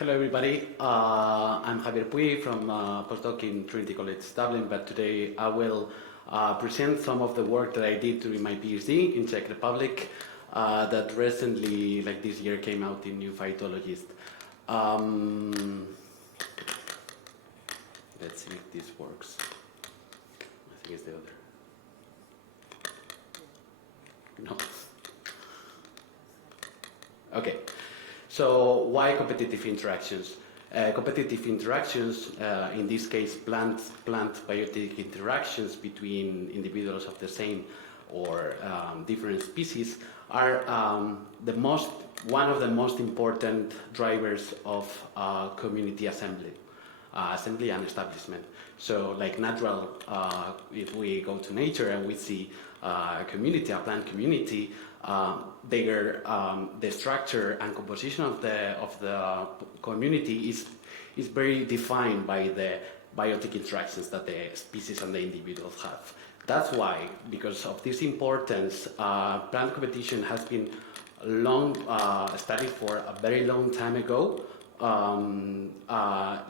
Hello everybody, I'm Javier Puy from postdoc in Trinity College Dublin, but today I will present some of the work that I did during my PhD in Czech Republic that recently, like this year, came out in New Phytologist. Let's see if this works. I think it's the other. No. Okay. So why competitive interactions? Competitive interactions, in this case plant-biotic interactions between individuals of the same or different species, are one of the most important drivers of community assembly and establishment. So like natural, if we go to nature and we see a community, a plant community, the structure and composition of the community is very defined by the biotic interactions that the species and the individuals have. That's why, because of this importance, plant competition has been long studied for a very long time ago,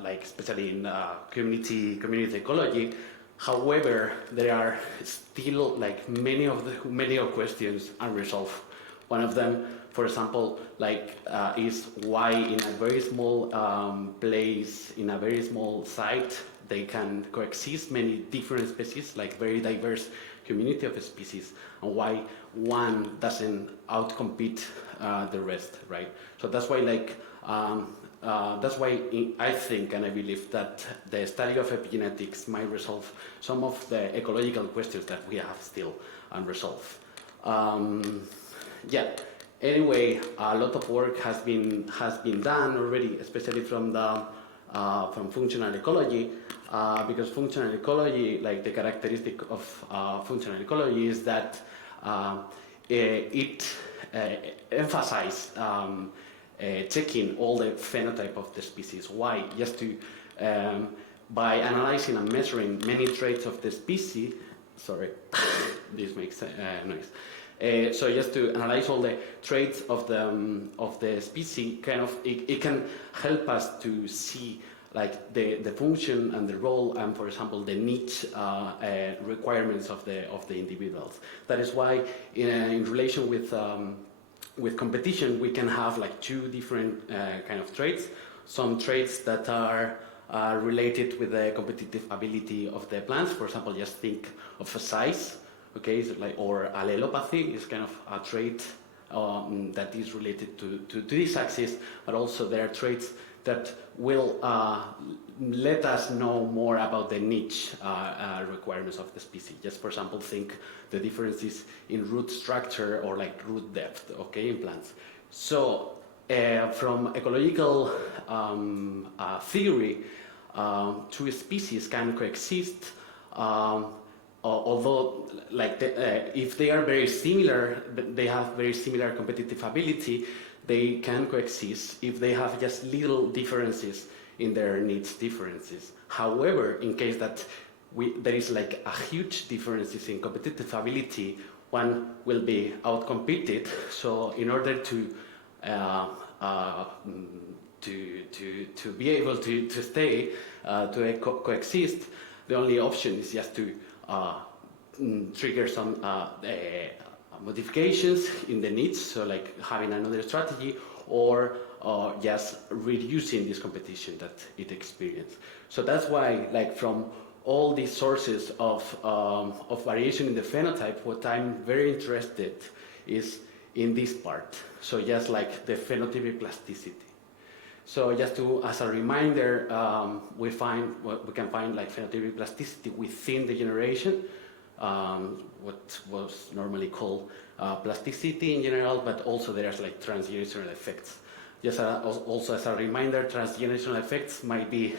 like especially in community ecology. However, there are still like many questions unresolved. One of them, for example, is why in a very small place, in a very small site, they can coexist many different species, like very diverse community of species, and why one doesn't outcompete the rest, right? So that's why I think and I believe that the study of epigenetics might resolve some of the ecological questions that we have still unresolved. Anyway, a lot of work has been done already, especially from functional ecology, because functional ecology, like the characteristic of functional ecology is that it emphasizes checking all the phenotype of the species. Why? Just to, by analyzing and measuring many traits of the species, sorry, this makes noise. So just to analyze all the traits of the species, it can help us to see like the function and the role and, for example, the niche requirements of the individuals. That is why in relation with competition, we can have like two different kind of traits. Some traits that are related with the competitive ability of the plants. For example, just think of a size, okay, so or allelopathy is kind of a trait that is related to this axis, but also there are traits that will let us know more about the niche requirements of the species. Just for example, think the differences in root structure or like root depth, okay, in plants. So from ecological theory, two species can coexist, although like if they are very similar, they have very similar competitive ability, they can coexist if they have just little differences in their needs differences. However, in case that there is like a huge differences in competitive ability, one will be outcompeted. So in order to be able to stay, to coexist, the only option is just to trigger some modifications in the needs, so like having another strategy, or just reducing this competition that it experiences. So that's why, like from all these sources of variation in the phenotype, what I'm very interested is in this part. So just like the phenotypic plasticity. So just as a reminder, we can find like phenotypic plasticity within the generation, what was normally called plasticity in general, but also there's like transgenerational effects. Just also as a reminder, transgenerational effects might be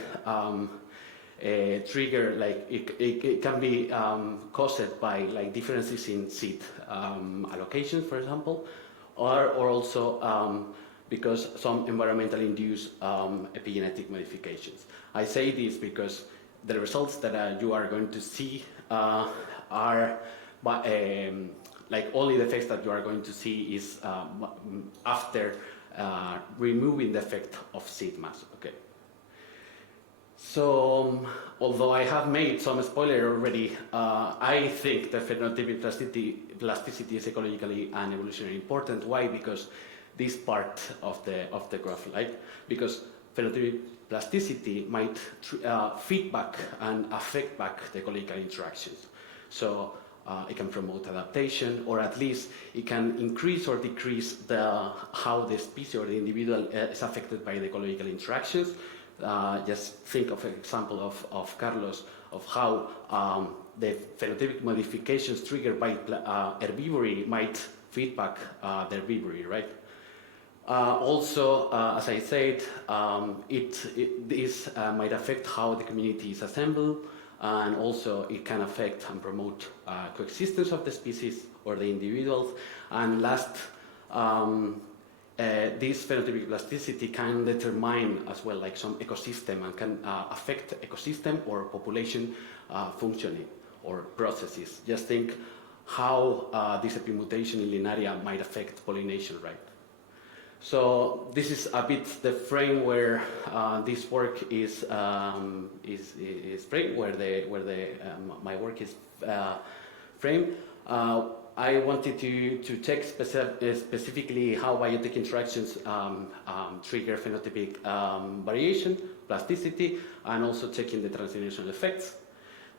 a trigger, like it can be caused by like differences in seed allocations, for example, or also because some environmentally induced epigenetic modifications. I say this because the results that you are going to see are like only the effects that you are going to see is after removing the effect of seed mass. Okay. So, although I have made some spoiler already, I think that phenotypic plasticity is ecologically and evolutionarily important. Why? Because this part of the graph, right? Because phenotypic plasticity might feedback and affect back the ecological interactions. So it can promote adaptation, or at least it can increase or decrease how the species or the individual is affected by the ecological interactions. Just think of an example of Carlos, of how the phenotypic modifications triggered by herbivory might feedback the herbivory, right? Also, as I said, this might affect how the community is assembled, and also it can affect and promote coexistence of the species or the individuals. And last, this phenotypic plasticity can determine as well like some ecosystem and can affect ecosystem or population functioning or processes. Just think how this epimutation in Linaria might affect pollination, right? So this is a bit the frame where this work is framed, where my work is framed. I wanted to check specifically how biotic interactions trigger phenotypic variation, plasticity, and also checking the transgenerational effects.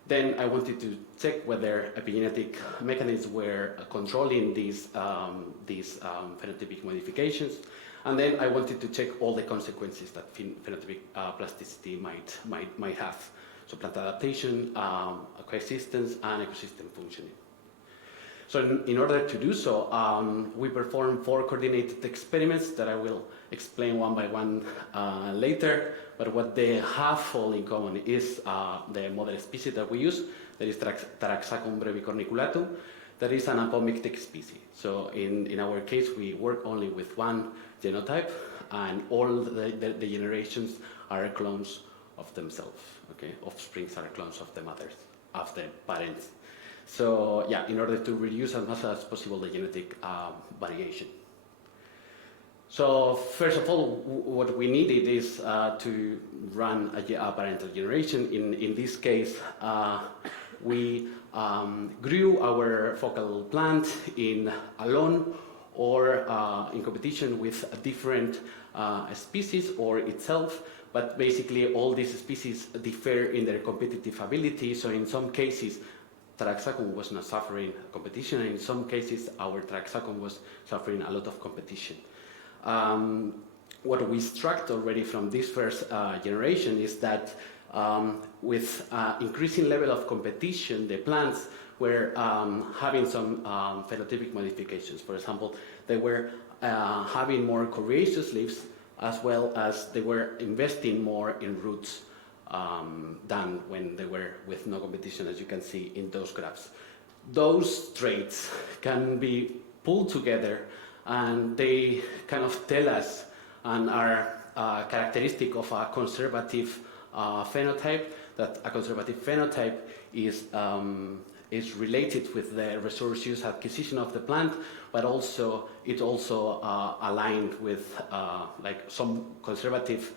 Then I wanted to check whether epigenetic mechanisms were controlling these phenotypic modifications. And then I wanted to check all the consequences that phenotypic plasticity might have. So plant adaptation, coexistence, and ecosystem functioning. So in order to do so, we performed 4 coordinated experiments that I will explain one by one later. But what they have all in common is the model species that we use, that is Taraxacum brevicorniculatum, that is an apomictic species. So in our case, we work only with one genotype, and all the generations are clones of themselves. Okay, offsprings are clones of the mothers, of the parents. So yeah, in order to reduce as much as possible the genetic variation. So first of all, what we needed is to run a parental generation. In this case, we grew our focal plant alone or in competition with a different species or itself. But basically, all these species differ in their competitive ability. So in some cases, Taraxacum was not suffering competition, and in some cases, our Taraxacum was suffering a lot of competition. What we struck already from this first generation is that with increasing level of competition, the plants were having some phenotypic modifications. For example, they were having more coriaceous leaves, as well as they were investing more in roots than when they were with no competition, as you can see in those graphs. Those traits can be pulled together, and they kind of tell us and are characteristic of a conservative phenotype, that a conservative phenotype is related with the resource use acquisition of the plant, but also it also aligned with like some conservative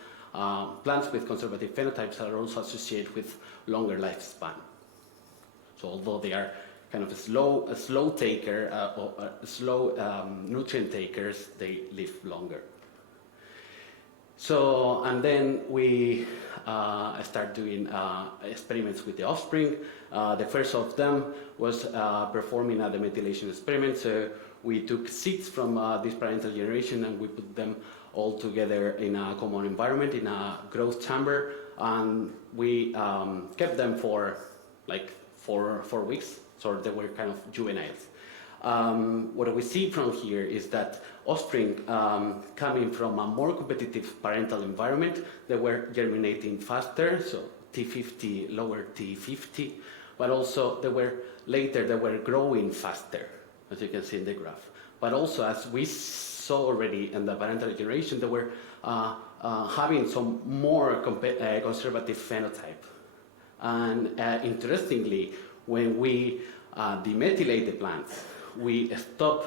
plants with conservative phenotypes are also associated with longer lifespan. So although they are kind of a slow taker or slow nutrient takers, they live longer. So, and then we start doing experiments with the offspring. The first of them was performing a demethylation experiment. So we took seeds from this parental generation and we put them all together in a common environment, in a growth chamber, and we kept them for like four weeks. So they were kind of juveniles. What we see from here is that offspring coming from a more competitive parental environment, they were germinating faster, so T50, lower T50, but also they were growing faster, as you can see in the graph. But also, as we saw already in the parental generation, they were having some more conservative phenotype. And interestingly, when we demethylate the plants, we stop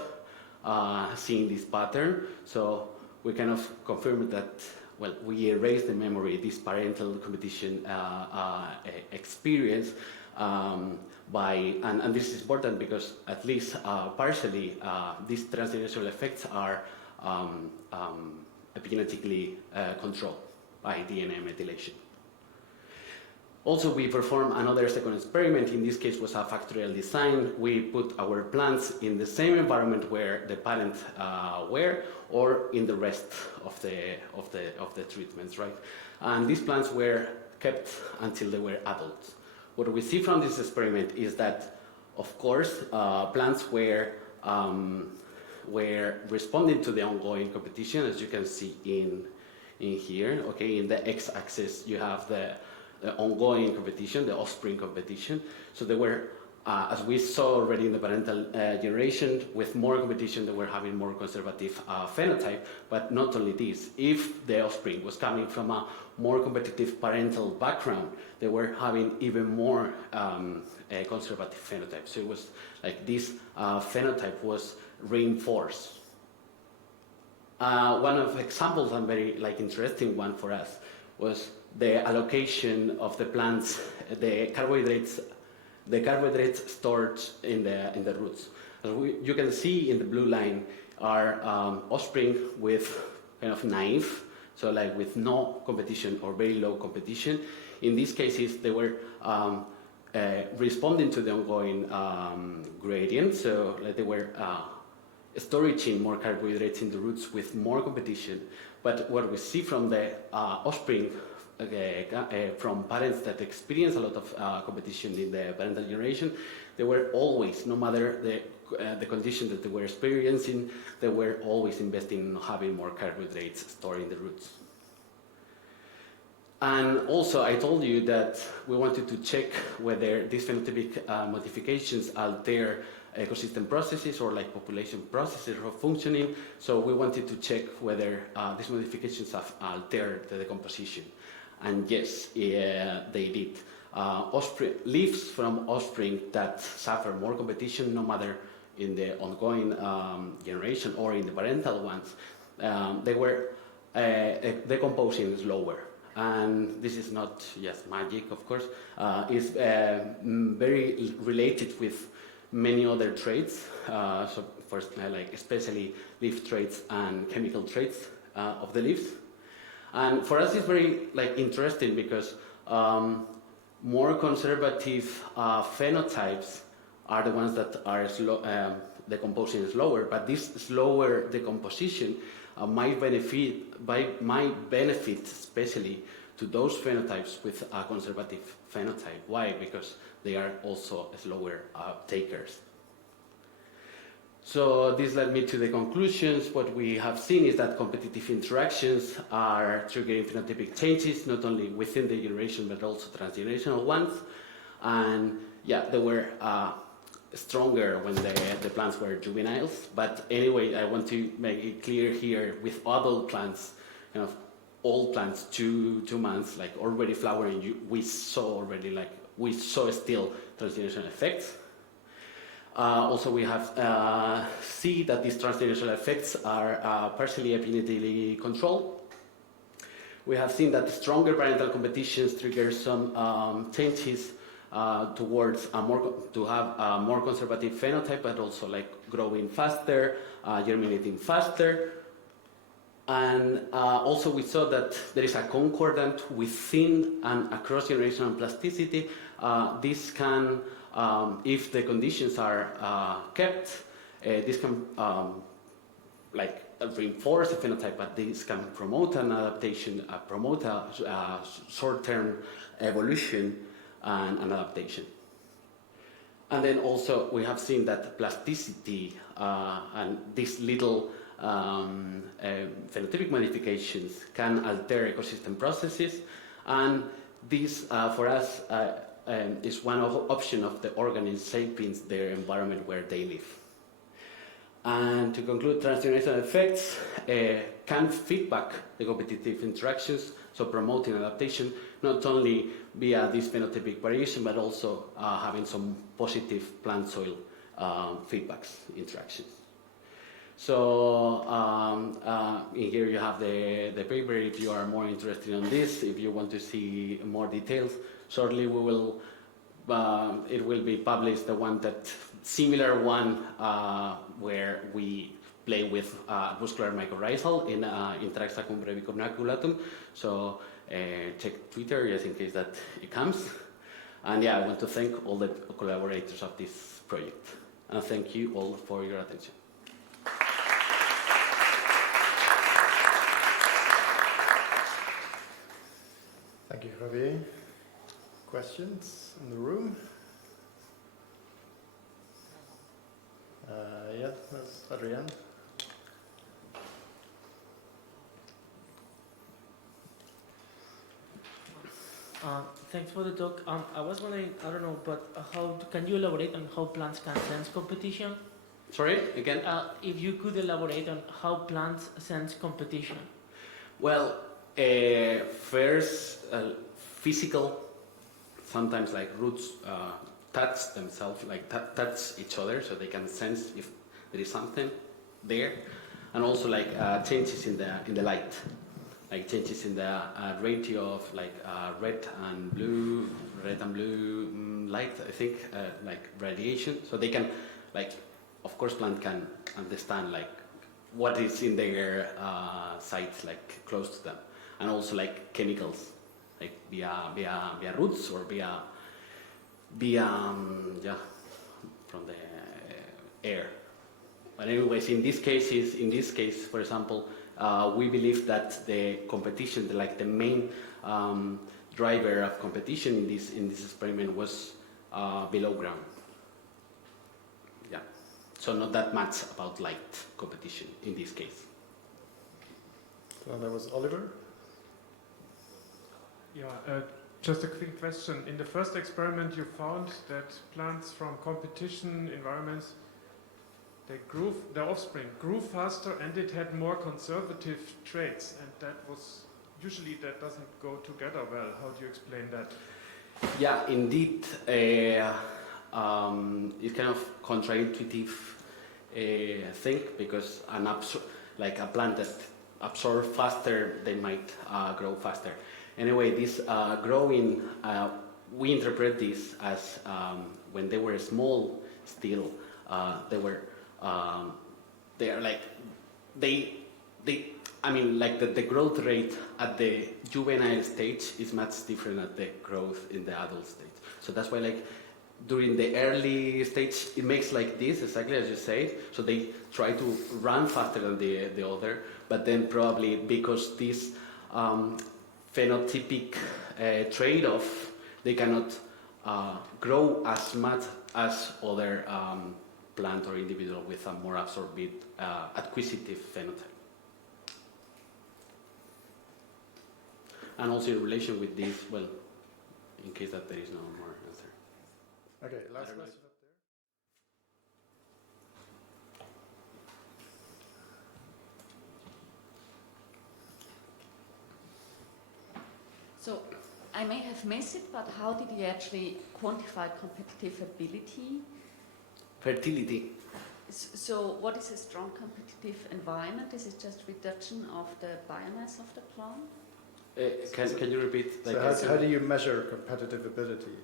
seeing this pattern. So we kind of confirmed that, well, we erased the memory, this parental competition experience, and this is important because at least partially these transgenerational effects are epigenetically controlled by DNA methylation. Also, we performed another second experiment. In this case, was a factorial design. We put our plants in the same environment where the parents were, or in the rest of the treatments, right? And these plants were kept until they were adults. What we see from this experiment is that, of course, plants were responding to the ongoing competition, as you can see in here. Okay, in the x-axis you have the ongoing competition, the offspring competition. So they were, as we saw already in the parental generation, with more competition, they were having more conservative phenotype. But not only this, if the offspring was coming from a more competitive parental background, they were having even more conservative phenotype. So it was like this phenotype was reinforced. One of the examples, and very interesting one for us, was the allocation of the plants, the carbohydrates stored in the roots. As you can see in the blue line are offspring with kind of naive, so like with no competition or very low competition. In these cases, they were responding to the ongoing gradient, so like they were storaging more carbohydrates in the roots with more competition. But what we see from the offspring, from parents that experience a lot of competition in the parental generation, they were always, no matter the condition that they were experiencing, they were always investing in having more carbohydrates stored in the roots. And also, I told you that we wanted to check whether these phenotypic modifications alter ecosystem processes or like population processes or functioning. So we wanted to check whether these modifications have altered the decomposition. And yes, they did. Leaves from offspring that suffer more competition, no matter in the ongoing generation or in the parental ones, they were decomposing slower. And this is not just magic, of course. It's very related with many other traits. So first, like especially leaf traits and chemical traits of the leaves. And for us, it's very interesting because more conservative phenotypes are the ones that are decomposing slower. But this slower decomposition might benefit especially to those phenotypes with a conservative phenotype. Why? Because they are also slower takers. So this led me to the conclusions. What we have seen is that competitive interactions are triggering phenotypic changes, not only within the generation, but also transgenerational ones. And yeah, they were stronger when the plants were juveniles. But anyway, I want to make it clear here with adult plants, kind of old plants, 2 months, like already flowering, we saw still transgenerational effects. Also, we have see that these transgenerational effects are partially epigenetically controlled. We have seen that stronger parental competitions trigger some changes towards to have a more conservative phenotype, but also like growing faster, germinating faster. And also we saw that there is a concordant within and across generational plasticity. This can, if the conditions are kept, this can reinforce the phenotype, but this can promote an adaptation, promote a short-term evolution and an adaptation. And then also we have seen that plasticity and these little phenotypic modifications can alter ecosystem processes, and this for us is one option of the organisms shaping their environment where they live. And to conclude, transgenerational effects can feedback the competitive interactions, so promoting adaptation, not only via this phenotypic variation, but also having some positive plant-soil feedbacks interactions. So in here you have the paper if you are more interested in this, if you want to see more details. Shortly we will, it will be published, the one that, similar one where we play with muscular mycorrhizal in Interaxacum brevicornaculatum. So check Twitter just in case that it comes. And yeah, I want to thank all the collaborators of this project. And thank you all for your attention. Thank you, Javier. Questions in the room? Yeah, that's Adrienne. Thanks for the talk. I was wondering, I don't know, but can you elaborate on how plants can sense competition? Sorry, again? If you could elaborate on how plants sense competition. Well, first, physical, sometimes like roots touch themselves, like touch each other, so they can sense if there is something there, and also like changes in the light, like changes in the ratio of like red and blue light. I think like radiation, so they can like, of course, plant can understand like what is in their sites, like close to them, and also like chemicals, like via roots or via yeah, from the air. But anyways, in this case, for example, we believe that the competition, like the main driver of competition in this experiment was below ground. Yeah, so not that much about light competition in this case. So there was Oliver. Yeah, just a quick question. In the first experiment, you found that plants from competition environments, their offspring grew faster and it had more conservative traits, and that doesn't go together well. How do you explain that? Yeah, indeed, it's kind of counterintuitive thing, because like a plant that absorbs faster, they might grow faster. Anyway, this growing, we interpret this as when they were small still, the growth rate at the juvenile stage is much different at the growth in the adult stage. So that's why, like, during the early stage, it makes like this, exactly as you say. So they try to run faster than the other, but then probably because this phenotypic trade-off, they cannot grow as much as other plant or individual with a more absorbed, acquisitive phenotype. And also in relation with this, well, in case that there is no more answer. Okay, last question up there. So I may have missed it, but how did you actually quantify competitive ability? Fertility. So what is a strong competitive environment? Is it just reduction of the biomass of the plant? Can you repeat? So how do you measure competitive ability?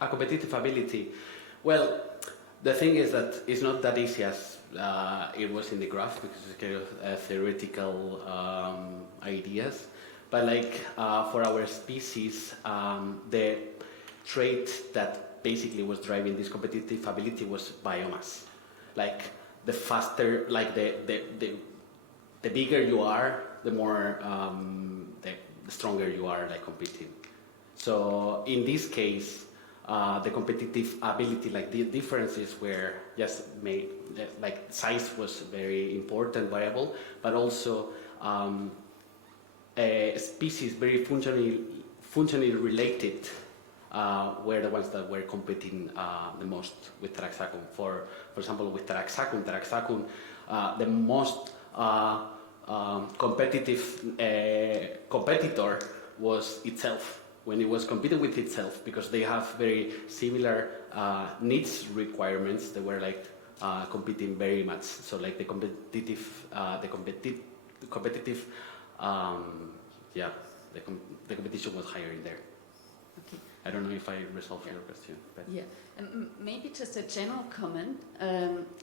A competitive ability. Well, the thing is that it's not that easy as it was in the graph, because it's kind of theoretical ideas. But like for our species, the trait that basically was driving this competitive ability was biomass. Like the faster, like the bigger you are, the more the stronger you are, like competing. So in this case, the competitive ability, like the differences were just made, like size was very important variable, but also species very functionally related were the ones that were competing the most with Taraxacum. For example, with Taraxacum, the most competitive competitor was itself, when it was competing with itself, because they have very similar needs requirements. They were like competing very much. So like the competitive, the competition was higher in there. Okay. I don't know if I resolved your question. But Yeah, and maybe just a general comment.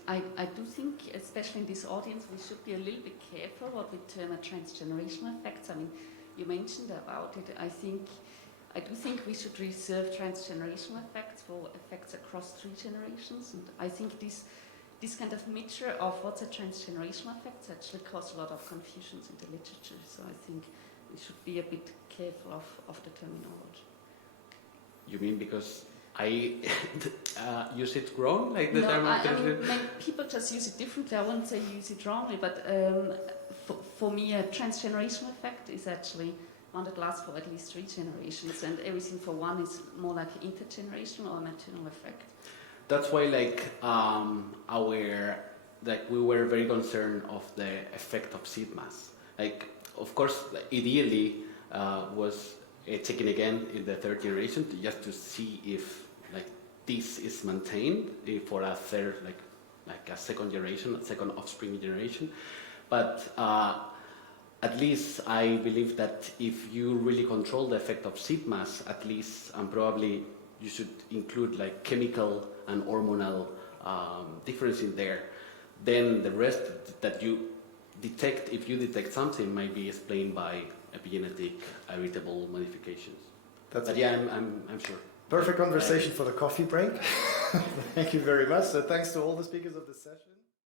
I do think, especially in this audience, we should be a little bit careful what we term a transgenerational effects. I mean, you mentioned about it. I do think we should reserve transgenerational effects for effects across 3 generations. And I think this kind of mixture of what's a transgenerational effect actually causes a lot of confusions in the literature. So I think we should be a bit careful of the terminology. you mean because I use it wrong? Like the No, term I mean, people just use it differently. I wouldn't say use it wrongly, but for me, a transgenerational effect is actually one that lasts for at least 3 generations, and everything for one is more like intergenerational or maternal effect. That's why, we were very concerned of the effect of seed mass. Like, of course, ideally was checking again in the 3rd generation just to see if this is maintained for a third, like a 2nd generation, a 2nd offspring generation. But at least I believe that if you really control the effect of seed mass, at least, and probably you should include like chemical and hormonal difference in there, then the rest that you detect, if you detect something, might be explained by epigenetic heritable modifications. But yeah, I'm sure. Perfect conversation for the coffee break. Thank you very much. So thanks to all the speakers of this session.